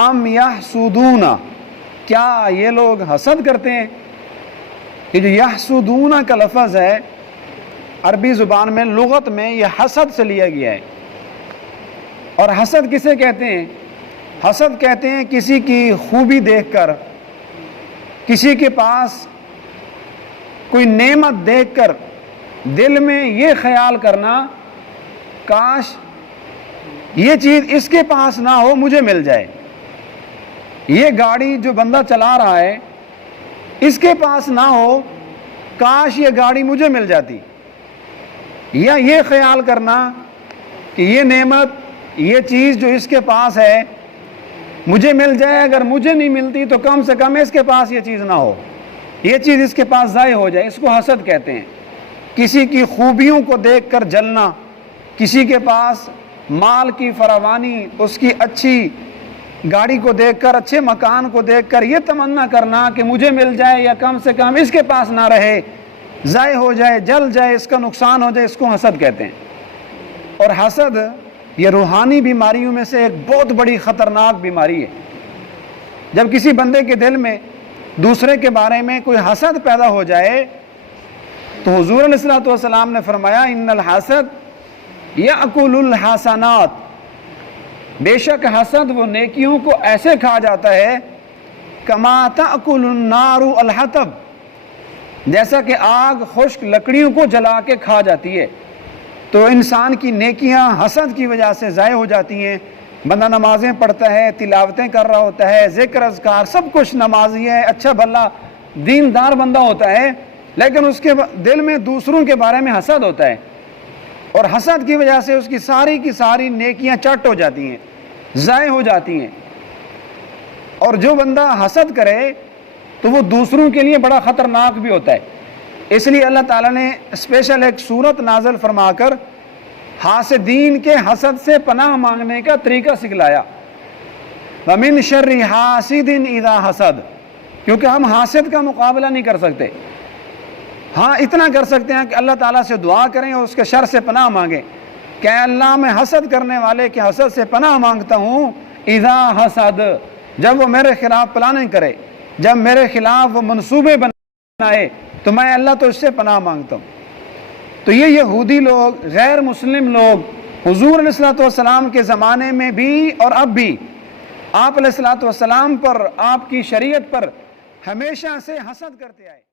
ام یحسدون، کیا یہ لوگ حسد کرتے ہیں؟ یہ جو یحسدون کا لفظ ہے عربی زبان میں، لغت میں، یہ حسد سے لیا گیا ہے۔ اور حسد کسے کہتے ہیں؟ حسد کہتے ہیں کسی کی خوبی دیکھ کر، کسی کے پاس کوئی نعمت دیکھ کر دل میں یہ خیال کرنا کاش یہ چیز اس کے پاس نہ ہو، مجھے مل جائے۔ یہ گاڑی جو بندہ چلا رہا ہے اس کے پاس نہ ہو، کاش یہ گاڑی مجھے مل جاتی۔ یا یہ خیال کرنا کہ یہ نعمت، یہ چیز جو اس کے پاس ہے مجھے مل جائے، اگر مجھے نہیں ملتی تو کم سے کم اس کے پاس یہ چیز نہ ہو، یہ چیز اس کے پاس ضائع ہو جائے۔ اس کو حسد کہتے ہیں۔ کسی کی خوبیوں کو دیکھ کر جلنا، کسی کے پاس مال کی فراوانی، اس کی اچھی گاڑی کو دیکھ کر، اچھے مکان کو دیکھ کر یہ تمنا کرنا کہ مجھے مل جائے یا کم سے کم اس کے پاس نہ رہے، ضائع ہو جائے، جل جائے، اس کا نقصان ہو جائے، اس کو حسد کہتے ہیں۔ اور حسد یہ روحانی بیماریوں میں سے ایک بہت بڑی خطرناک بیماری ہے۔ جب کسی بندے کے دل میں دوسرے کے بارے میں کوئی حسد پیدا ہو جائے تو حضور علیہ الصلوۃ والسلام نے فرمایا ان الحسد یأکل الحسنات، بے شک حسد وہ نیکیوں کو ایسے کھا جاتا ہے کما تأکل النار الحطب، جیسا کہ آگ خشک لکڑیوں کو جلا کے کھا جاتی ہے۔ تو انسان کی نیکیاں حسد کی وجہ سے ضائع ہو جاتی ہیں۔ بندہ نمازیں پڑھتا ہے، تلاوتیں کر رہا ہوتا ہے، ذکر اذکار سب کچھ نمازی ہے، اچھا بھلا دیندار بندہ ہوتا ہے، لیکن اس کے دل میں دوسروں کے بارے میں حسد ہوتا ہے، اور حسد کی وجہ سے اس کی ساری نیکیاں چٹ ہو جاتی ہیں، ضائع ہو جاتی ہیں۔ اور جو بندہ حسد کرے تو وہ دوسروں کے لیے بڑا خطرناک بھی ہوتا ہے۔ اس لیے اللہ تعالیٰ نے اسپیشل ایک سورت نازل فرما کر حاسدین کے حسد سے پناہ مانگنے کا طریقہ سکھلایا۔ وَمِن شَرِّ حَاسِدٍ إِذَا حَسَدَ، کیونکہ ہم حاسد کا مقابلہ نہیں کر سکتے۔ ہاں اتنا کر سکتے ہیں کہ اللہ تعالیٰ سے دعا کریں اور اس کے شر سے پناہ مانگیں کہ اے اللہ میں حسد کرنے والے کے حسد سے پناہ مانگتا ہوں۔ اذا حسد، جب وہ میرے خلاف پلاننگ کرے، جب میرے خلاف وہ منصوبے بنائے تو میں اللہ تو اس سے پناہ مانگتا ہوں۔ تو یہ یہودی لوگ، غیر مسلم لوگ حضور علیہ الصلوۃ والسلام کے زمانے میں بھی اور اب بھی آپ علیہ الصلوۃ والسلام پر، آپ کی شریعت پر ہمیشہ سے حسد کرتے آئے۔